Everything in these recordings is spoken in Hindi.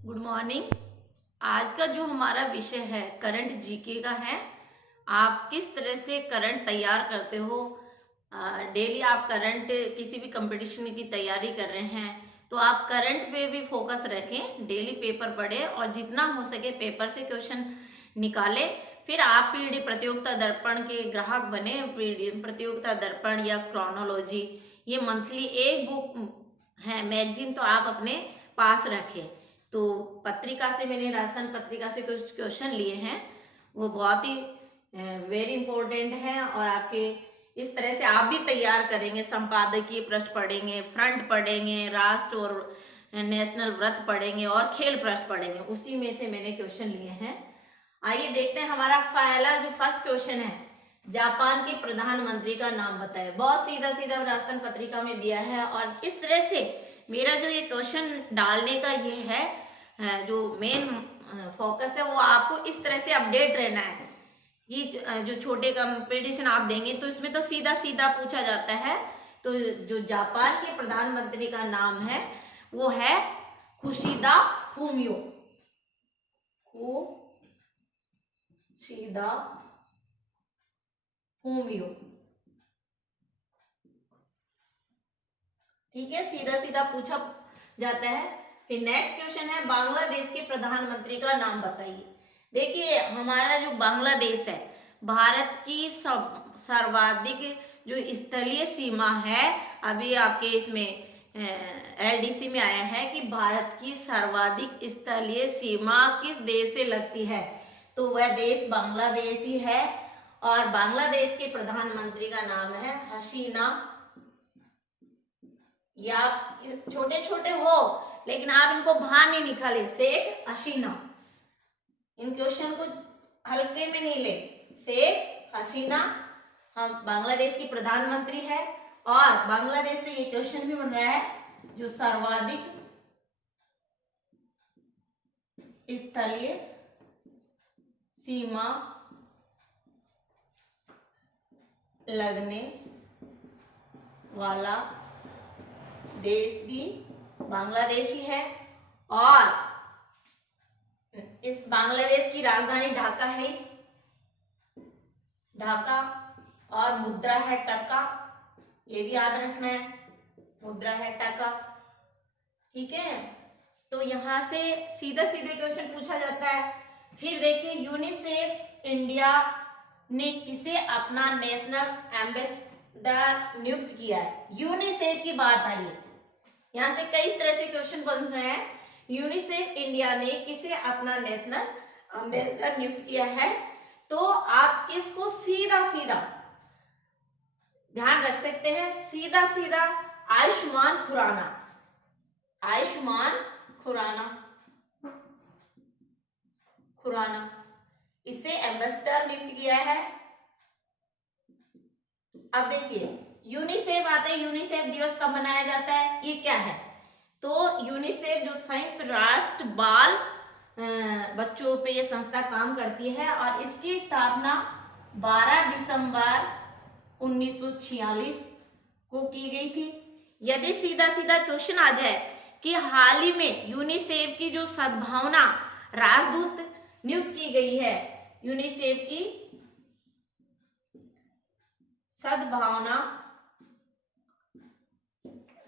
Good morning. आज का जो हमारा विषय है करंट जीके का है। आप किस तरह से करंट तैयार करते हो। डेली आप करंट किसी भी कंपटीशन की तैयारी कर रहे हैं तो आप करंट पे भी फोकस रखें, डेली पेपर पढ़ें और जितना हो सके पेपर से क्वेश्चन निकालें। फिर आप पीडी प्रतियोगिता दर्पण के ग्राहक बने। पीडी प्रतियोगिता दर्पण या क्रोनोलॉजी ये मंथली एक बुक है, मैगजीन, तो आप अपने पास रखें। तो पत्रिका से मैंने राजस्थान पत्रिका से कुछ क्वेश्चन लिए हैं, वो बहुत ही वेरी इंपॉर्टेंट है और आपके इस तरह से आप भी तैयार करेंगे। संपादकीय पृष्ठ पढ़ेंगे, फ्रंट पढ़ेंगे, राष्ट्र और नेशनल व्रत पढ़ेंगे और खेल पृष्ठ पढ़ेंगे। उसी में से मैंने क्वेश्चन लिए हैं। आइए देखते हैं हमारा पहला जो फर्स्ट क्वेश्चन है, जापान के प्रधानमंत्री का नाम बताएं। बहुत सीधा सीधा राजस्थान पत्रिका में दिया है और इस तरह से मेरा जो ये क्वेश्चन डालने का ये है, जो मेन फोकस है, वो आपको इस तरह से अपडेट रहना है कि जो छोटे कंपटीशन आप देंगे तो इसमें तो सीधा सीधा पूछा जाता है। तो जो जापान के प्रधानमंत्री का नाम है वो है खुशिदा फूमियो। खुशिदा फूमियो, ठीक है, सीधा सीधा पूछा जाता है। फिर नेक्स्ट क्वेश्चन है, बांग्लादेश के प्रधानमंत्री का नाम बताइए। देखिए हमारा जो बांग्लादेश है, भारत की सर्वाधिक जो स्थलीय सीमा है, अभी आपके इसमें एलडीसी में आया है कि भारत की सर्वाधिक स्थलीय सीमा किस देश से लगती है, तो वह देश बांग्लादेश ही है। और बांग्लादेश के प्रधानमंत्री का नाम है हसीना, या छोटे छोटे हो लेकिन आप इनको बाहर नहीं निकाले, शेख हसीना। इन क्वेश्चन को हल्के में नहीं ले। शेख हसीना हम बांग्लादेश की प्रधानमंत्री है और बांग्लादेश से ये क्वेश्चन भी बन रहा है, जो सर्वाधिक स्थलीय सीमा लगने वाला देश भी बांग्लादेश ही है। और इस बांग्लादेश की राजधानी ढाका है, ढाका, और मुद्रा है टका, ये भी याद रखना है, मुद्रा है टका, ठीक है। तो यहां से सीधा सीधे क्वेश्चन पूछा जाता है। फिर देखिए यूनिसेफ इंडिया ने किसे अपना नेशनल एम्बेसडर नियुक्त किया है। यूनिसेफ की बात आई है, यहां से कई तरह से क्वेश्चन बन रहे हैं। यूनिसेफ इंडिया ने किसे अपना नेशनल एम्बेसडर नियुक्त किया है, तो आप इसको सीधा सीधा ध्यान रख सकते हैं, सीधा सीधा आयुष्मान खुराना, आयुष्मान खुराना, खुराना, इसे एम्बेसडर नियुक्त किया है। अब देखिए यूनिसेफ आते हैं, यूनिसेफ दिवस कब मनाया जाता है, ये क्या है, तो यूनिसेफ जो संयुक्त राष्ट्र बाल बच्चों पे ये संस्था काम करती है और इसकी स्थापना 12 दिसंबर 1946 को की गई थी। यदि सीधा सीधा क्वेश्चन आ जाए कि हाल ही में यूनिसेफ की जो सद्भावना राजदूत नियुक्त की गई है, यूनिसेफ की सद्भावना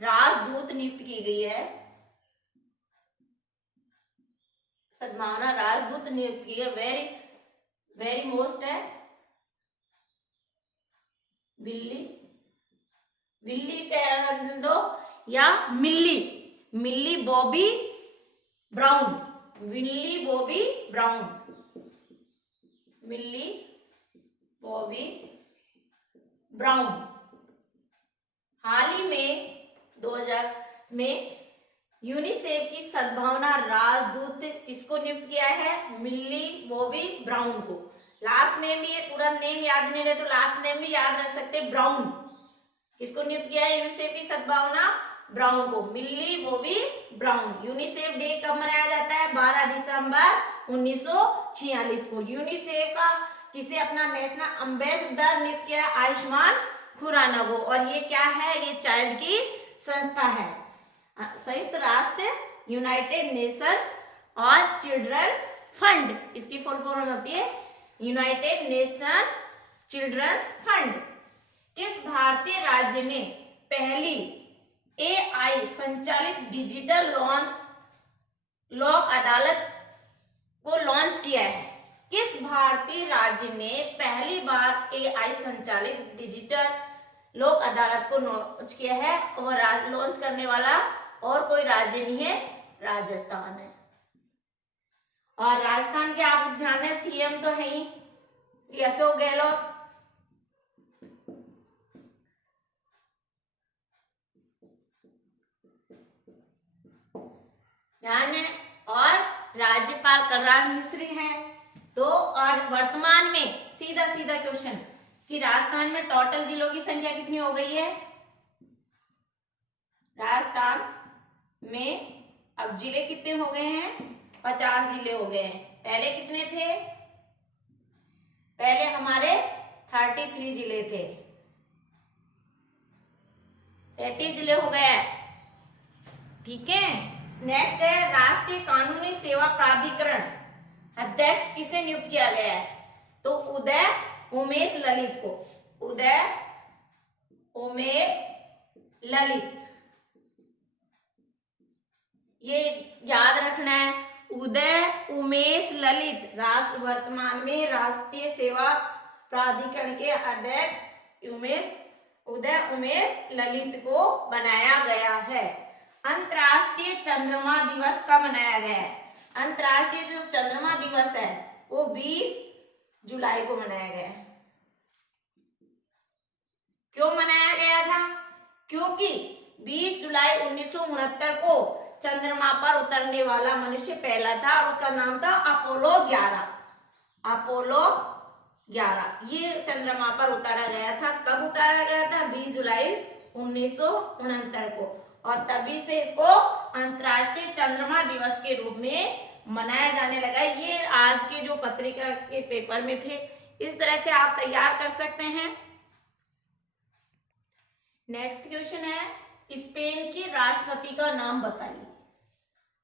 राजदूत नियुक्त की गई है, सद्भावना राजदूत नियुक्त की है, वेरी वेरी मोस्ट है विल्ली, विल्ली कह दो या Milly, Milly Bobby Brown, Willy Bobby Brown, Milly Bobby brown. हाल ही में 2000 में यूनिसेफ की सद्भावना राजदूत किसको नियुक्त किया है, मिल्ली बॉबी ब्राउन को। लास्ट नेम भी, पूरा नेम याद नहीं रहे तो लास्ट नेम भी याद रख सकते, ब्राउन। किसको नियुक्त किया है यूनिसेफ की सद्भावना ब्राउन को, मिल्ली बॉबी ब्राउन। यूनिसेफ डे कब मनाया जाता है, 12 दिसंबर 1946 को। यूनिसेफ का किसे अपना नेशनल एम्बेसडर नियुक्त किया, आयुष्मान खुराना को। और ये क्या है, ये चाइल्ड की संस्था है, संयुक्त राष्ट्र यूनाइटेड नेशन और चिल्ड्रंस फंड, इसकी फुल फॉर्म होती है यूनाइटेड नेशन चिल्ड्रंस फंड। किस भारतीय राज्य ने पहली AI संचालित डिजिटल लोक अदालत को लॉन्च किया है? किस भारतीय राज्य ने पहली बार AI संचालित डिजिटल लोक अदालत को लॉन्च किया है? और लॉन्च करने वाला और कोई राज्य नहीं है, राजस्थान है। और राजस्थान के आप ध्यान में CM तो है ही अशोक गहलोत। ध्यान है। और राज्यपाल कलराज मिश्र हैं। तो और वर्तमान में सीधा सीधा क्वेश्चन कि राजस्थान में टोटल जिलों की संख्या कितनी हो गई है? राजस्थान में अब जिले कितने हो गए हैं? 50 जिले हो गए हैं। पहले कितने थे? पहले हमारे 33 जिले थे, 33 जिले हो गए। ठीक है। नेक्स्ट है राष्ट्रीय कानूनी सेवा प्राधिकरण अध्यक्ष किसे नियुक्त किया गया है? तो उदय उमेश ललित को, उदय उमेश ललित, ये याद रखना है। उदय उमेश ललित वर्तमान में राष्ट्रीय सेवा प्राधिकरण के अध्यक्ष उदय उमेश ललित को बनाया गया है। अंतर्राष्ट्रीय चंद्रमा दिवस कब मनाया गया है? अंतर्राष्ट्रीय जो चंद्रमा दिवस है वो 20 जुलाई को मनाया गया है। क्यों मनाया गया था? क्योंकि 20 जुलाई 1969 को चंद्रमा पर उतरने वाला मनुष्य पहला था और उसका नाम था अपोलो 11। अपोलो 11 ये चंद्रमा पर उतारा गया था। कब उतारा गया था? 20 जुलाई 1969 को। और तभी से इसको अंतर्राष्ट्रीय चंद्रमा दिवस के रूप में मनाया जाने लगा। ये आज के जो पत्रिका के पेपर में थे, इस तरह से आप तैयार कर सकते हैं। नेक्स्ट क्वेश्चन है स्पेन के राष्ट्रपति का नाम बताइए।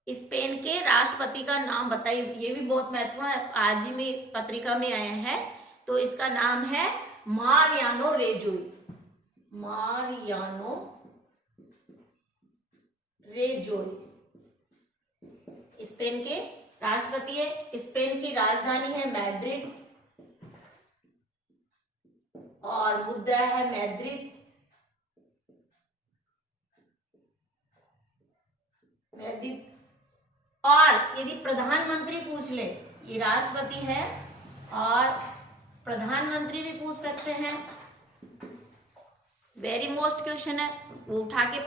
स्पेन के राष्ट्रपति का नाम बताइए। ये भी बहुत महत्वपूर्ण है, आज ही में पत्रिका में आया है। तो इसका नाम है मारियानो रेजोई। मारियानो रेजोई स्पेन के राष्ट्रपति है। स्पेन की राजधानी है मैड्रिड और मुद्रा है मैड्रिड। और यदि प्रधानमंत्री पूछ ले, ये राष्ट्रपति है और प्रधानमंत्री भी पूछ सकते हैं। वेरी मोस्ट क्वेश्चन है, वो उठा के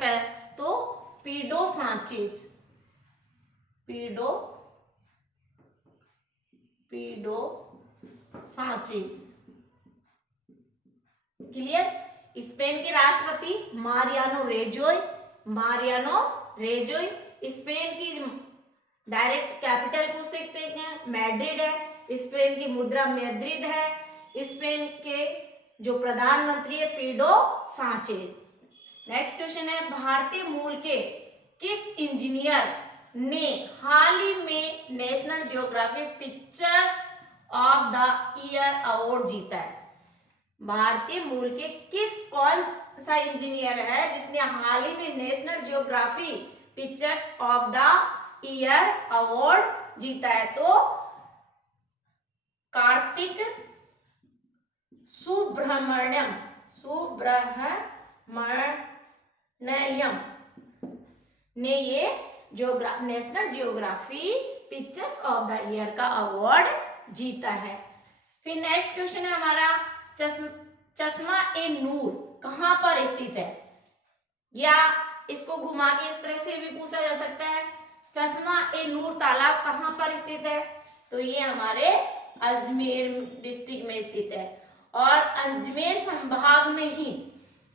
तो पीडो सांचेज, पीडो सांचेज। क्लियर? स्पेन के राष्ट्रपति मारियानो रेजोई। स्पेन की डायरेक्ट कैपिटल पूछ सकते हैं, मैड्रिड है। स्पेन की मुद्रा मैड्रिड है। स्पेन के जो प्रधानमंत्री है पीडो सांचेज। नेक्स्ट क्वेश्चन है भारतीय मूल के किस इंजीनियर ने हाल ही में national geographic pictures of the year award जीता है? भारतीय मूल के कौन सा इंजीनियर है जिसने हाल ही में national geography pictures of the year award जीता है? तो कार्तिक सुब्रमण्यम ने ये national geography pictures of the year का अवार्ड जीता है। फिर नेक्स्ट क्वेश्चन है हमारा चश्मा ए नूर कहां पर स्थित है? या इसको घुमा के इस तरह से भी पूछा जा सकता है, चश्मा ए नूर तालाब कहां पर स्थित है? तो ये हमारे अजमेर डिस्ट्रिक्ट में स्थित है। और अजमेर संभाग में ही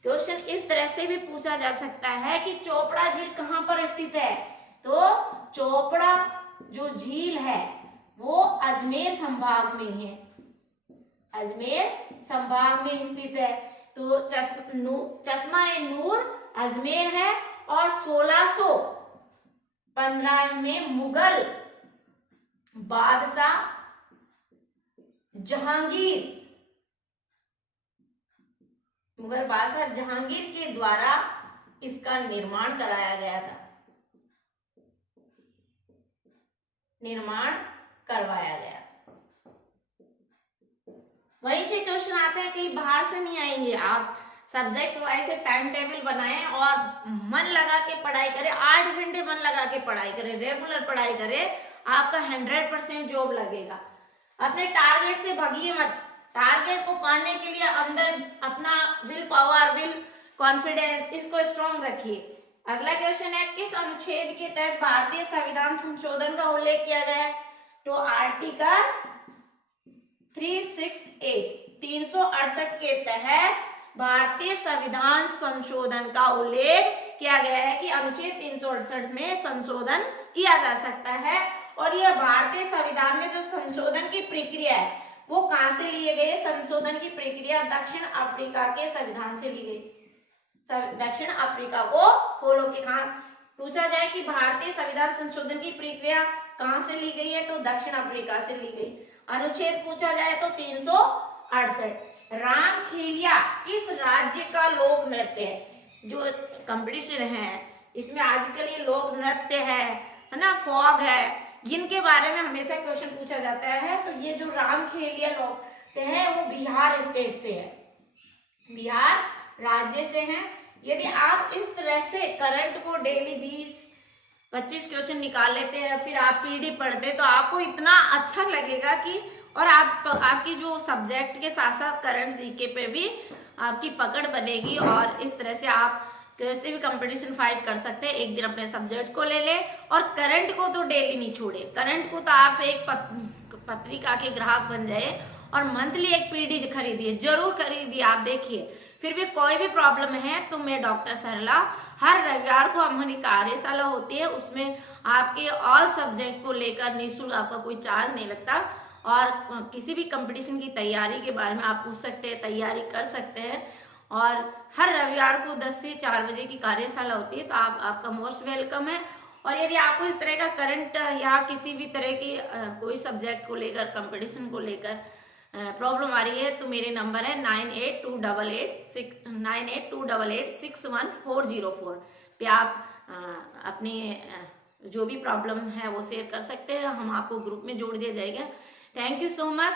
क्वेश्चन इस तरह से भी पूछा जा सकता है कि चोपड़ा झील कहां पर स्थित है? तो चोपड़ा जो झील है वो अजमेर संभाग में है, अजमेर संभाग में स्थित है। तो चश्मा ए नूर अजमेर है। और 1615 में मुगल बादशाह जहांगीर, मुगल बादशाह जहांगीर के द्वारा इसका निर्माण कराया गया था, निर्माण करवाया गया। वहीं से क्वेश्चन आते हैं, कहीं बाहर से नहीं आएंगे। आप सब्जेक्ट वाइज टाइम टेबल बनाएं और मन लगा के पढ़ाई करें, 8 घंटे मन लगा के पढ़ाई करें, रेगुलर पढ़ाई करें, आपका 100% जॉब लगेगा। अपने टारगेट से भागिए मत। टारगेट को पाने के लिए अंदर अपना विल पावर, विल कॉन्फिडेंस, इसको स्ट्रॉन्ग रखिए। अगला क्वेश्चन है, किस अनुच्छेद के तहत भारतीय संविधान संशोधन का उल्लेख किया गया है? तो आर्टिकल 368 के तहत भारतीय संविधान संशोधन का उल्लेख किया गया है कि अनुच्छेद 368 में संशोधन किया जा सकता है। और यह भारतीय संविधान में जो संशोधन की प्रक्रिया है वो कहां से लिए गए? संशोधन की प्रक्रिया दक्षिण अफ्रीका के संविधान से ली गई। दक्षिण अफ्रीका को फॉलो के कहा पूछा जाए कि भारतीय संविधान संशोधन की प्रक्रिया कहां से ली गई है, तो दक्षिण अफ्रीका से ली गई। अनुच्छेद पूछा जाए तो 368। रामखेलिया किस राज्य का लोक नृत्य है? जो कंपटीशन है इसमें आजकल ये लोक नृत्य है ना, फॉग है, जिनके बारे में हमेशा क्वेश्चन पूछा जाता है। तो ये जो रामखेलिया नृत्य है वो बिहार स्टेट से है, बिहार राज्य से है। यदि आप इस तरह से करंट को डेली 20-25 क्वेश्चन निकाल लेते हैं, फिर आप पीडी पढ़ते तो आपको इतना अच्छा लगेगा कि, और आपकी जो सब्जेक्ट के साथ साथ करंट जीके पे भी आपकी पकड़ बनेगी और इस तरह से आप कैसे भी कंपटीशन फाइट कर सकते हैं। एक दिन अपने सब्जेक्ट को ले ले और करंट को तो डेली नहीं छोड़े। करंट को तो आप एक पत्रिका के ग्राहक बन जाए और मंथली एक पीडी खरीदिए, जरूर खरीदिए। आप देखिए, फिर भी कोई भी प्रॉब्लम है तो मैं डॉक्टर सरला, हर रविवार को हमारी कार्यशाला होती है, उसमें आपके ऑल सब्जेक्ट को लेकर निःशुल्क, आपका कोई चार्ज नहीं लगता और किसी भी कंपटीशन की तैयारी के बारे में आप पूछ सकते हैं, तैयारी कर सकते हैं। और हर रविवार को 10 से 4 बजे की कार्यशाला होती है, तो आपका मोस्ट वेलकम है। और यदि आपको इस तरह का करंट या किसी भी तरह की कोई सब्जेक्ट को लेकर, कंपटीशन को लेकर प्रॉब्लम आ रही है तो मेरे नंबर है 9828861404 पे आप अपनी जो भी प्रॉब्लम है वो शेयर कर सकते हैं। हम आपको ग्रुप में जोड़ दिया जाएगा। Thank you so much.